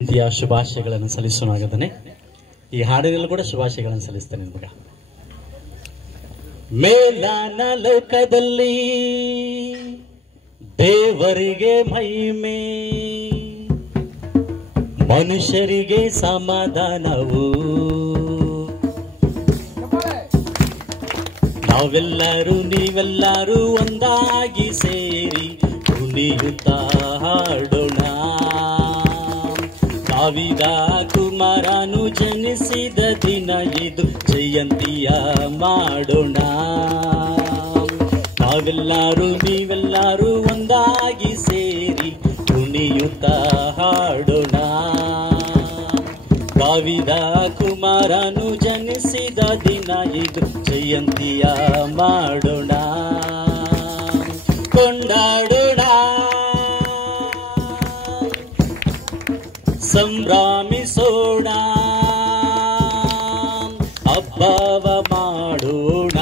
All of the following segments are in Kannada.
ಇಂದಿಯ ಶುಭಾಶಯಗಳನ್ನು ಸಲ್ಲಿಸೋಣಾಗದನೆ. ಈ ಹಾಡಿನಲ್ಲೂ ಕೂಡ ಶುಭಾಶಯಗಳನ್ನು ಸಲ್ಲಿಸ್ತೇನೆ ನಿಮಗ. ಮೇಲಾನ ಲೋಕದಲ್ಲಿ ದೇವರಿಗೆ ಮಹಿಮೆ, ಮನುಷ್ಯರಿಗೆ ಸಮಾಧಾನವು. ನಾವೆಲ್ಲರೂ ನೀವೆಲ್ಲರೂ ಒಂದಾಗಿ ಸೇರಿ ಕುಣಿಯುತ್ತಾ ಹಾಡೋಣ. ದಾವೀದ ಕುಮಾರನು ಜನಿಸಿದ ದಿನ ಇದು, ಜಯಂತಿಯ ಮಾಡೋಣ. ನಾವೆಲ್ಲರೂ ನೀವೆಲ್ಲರೂ ಒಂದಾಗಿ ಸೇರಿ ಕುಣಿಯುತ್ತಾ ಹಾಡೋಣ. ದಾವೀದ ಕುಮಾರನು ಜನಿಸಿದ ದಿನ ಇದು, ಜಯಂತಿಯ ಮಾಡೋಣ. ಕೊಂಡಾಡೋಣ, ಸಂಭ್ರಮಿಸೋಣ, ಹಬ್ಬವ ಮಾಡೋಣ.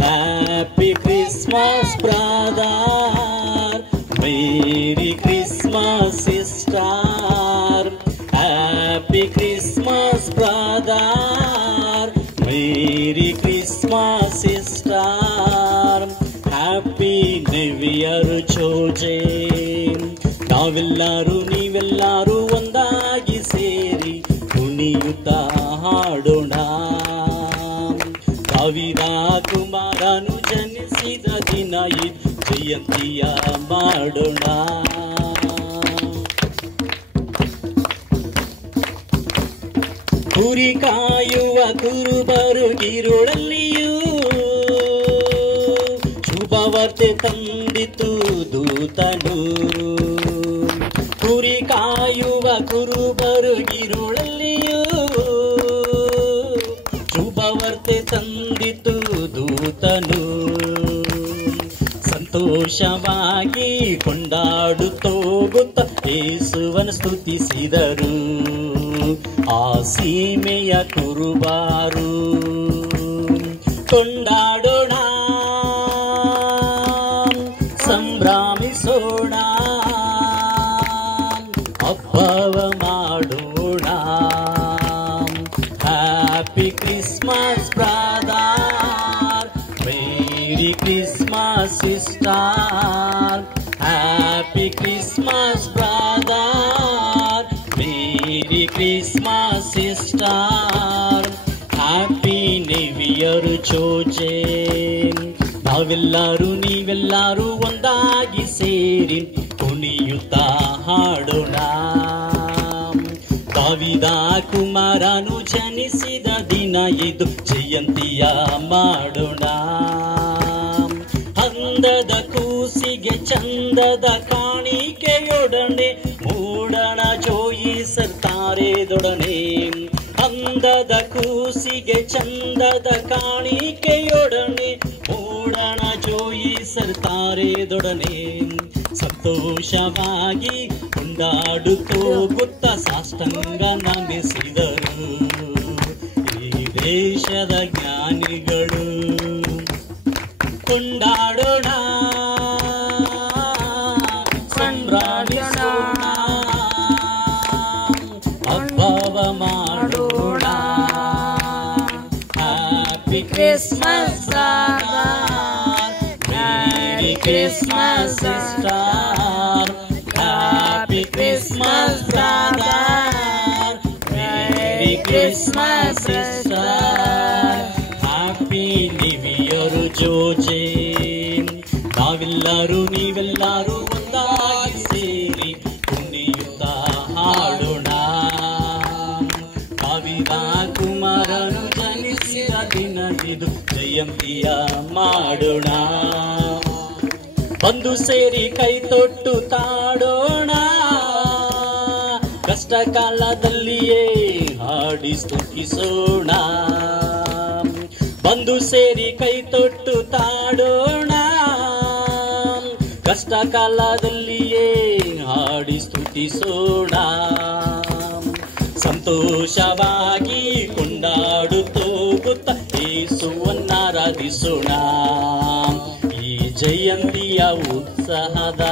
Happy Christmas brother, merry Christmas sister. Happy Christmas brother, merry Christmas sister. Happy new year ಜೋಜೆ. ನಾವೆಲ್ಲರೂ ನೀವೆಲ್ಲರೂ ಒಂದಾಗಿ ಸೇರಿ ಕುಣಿಯುತ್ತಾ ಹಾಡೋಣ. ದಾವೀದ ಕುಮಾರನು ಜನಿಸಿದ ದಿನ ಇದು, ಜಯಂತಿಯ ಮಾಡೋಣ. ಕುರಿ ಕಾಯುವ ಕುರುಬರು ಗಿರುಳಲ್ಲಿಯೂ ಶುಭವಾರ್ತೆ ತಂದಿತು ದೂತನು. ಕುರಿ ಕಾಯುವ ಕುರುಬರು ಗಿರುಳಲ್ಲಿಯೂ ಶುಭವಾರ್ತೆ ತಂದಿತು ದೂತನು. ಸಂತೋಷವಾಗಿ ಕೊಂಡಾಡುತ್ತೋಗುತ್ತ ಯೇಸುವನ್ನು ಸ್ತುತಿಸಿದರು ಆ ಸೀಮೆಯ ಕುರುಬಾರು. ಕೊಂಡಾಡೋಣ, ಸಂಭ್ರಮಿಸೋಣ, ಹಬ್ಬವ ಮಾಡೋಣ. Happy Christmas brother, merry Christmas sister. Happy Christmas brother, merry Christmas sister. Happy new year ಜೋಜೆ. ನಾವೆಲ್ಲರೂ ನೀವೆಲ್ಲರೂ ಒಂದಾಗಿ ಸೇರಿ ಕುಣಿಯುತ್ತಾ ಹಾಡೋಣ. ದಾವೀದ ಕುಮಾರನು ಜನಿಸಿದ ದಿನ ಇದು, ಜಯಂತಿಯ ಮಾಡೋಣ. ಅಂದದ ಕೂಸಿಗೆ ಚಂದದ ಕಾಣಿಕೆಯೊಡನೆ ಮೂಡಣ ಜೋಯಿಸುತ್ತಾರೆ ದೊಡನೆ. ಅಂದದ ಕೂಸಿಗೆ ಚಂದದ ಕಾಣಿಕೆಯೊಡನೆ ಮೂಡಣ ಜೋಯಿಸುತ್ತಾರೆ ದೊಡನೆ. ಸಂತೋಷವಾಗಿ ಕೊಂಡಾಡುತ್ತೋಗುತ್ತ ಸಾಷ್ಟಾಂಗ ನಮಿಸಿದರು ಈ ದೇಶದ ಜ್ಞಾನಿಗಳು. ಕೊಂಡಾಡೋಣ, ಸಂಭ್ರಮಿಸೋಣ, ಹಬ್ಬವ ಮಾಡೋಣ. Happy Christmas brother, merry Christmas sister. Happy Christmas brother, merry Christmas sister. Happy new year ಜೋಜೆ. ನಾವೆಲ್ಲರೂ ನೀವೆಲ್ಲರೂ ಒಂದಾಗಿ ಸೇರಿ ಕುಣಿಯುತ್ತಾ ಹಾಡೋಣ. ದಾವೀದ ಕುಮಾರನು ಜನಿಸಿದ ದಿನ ಇದು, ಜಯಂತಿಯ ಮಾಡೋಣ. ಬಂದು ಸೇರಿ ಕೈ ತೊಟ್ಟು ತಾಡೋಣ. ಕಷ್ಟ ಕಾಲದಲ್ಲಿಯೇ ಹಾಡಿ ಸ್ತುತಿಸೋಣ. ಬಂದು ಸೇರಿ ಕೈ ತೊಟ್ಟು ತಾಡೋಣ. ಕಷ್ಟ ಕಾಲದಲ್ಲಿಯೇ ಹಾಡಿ ಸ್ತುತಿಸೋಣ. ಸಂತೋಷವಾಗಿ ಕೊಂಡಾಡುತ್ತೋಗುತ್ತ ಯೇಸುವನ್ನಾರಾಧಿಸೋಣ. ಈ ಜಯಂತಿಯ ಉತ್ಸಾಹದ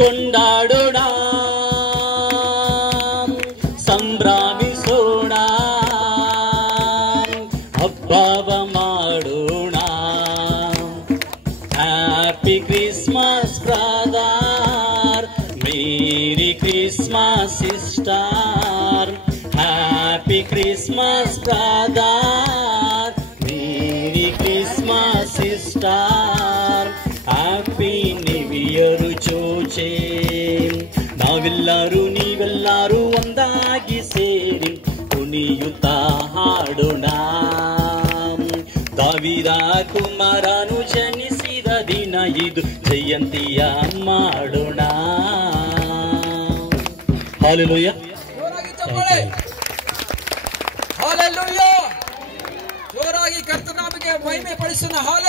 ಕೊಂಡಾಡೋಣ. sister. Happy Christmas, brother. Merry Christmas, sister. Happy New Year, ಚೋಚೆ. ನಾವೆಲ್ಲರೂ ನೀವೆಲ್ಲರೂ ಒಂದಾಗಿ ಸೇರಿ ಕುಣಿಯುತ್ತಾ ಹಾಡೋಣ. ದಾವೀದ ಕುಮಾರನು ಜನಿಸಿದ ದಿನ ಇದು, ಜಯಂತಿಯ ಮಾಡೋಣ. ಹಾಲೆಲೂಯ. ಹಾಲೆಲೂಯ. ಜೋರಾಗಿ ಕರ್ತನಾಮಕ್ಕೆ ಮಹಿಮೆ ಪಡಿಸೋಣ.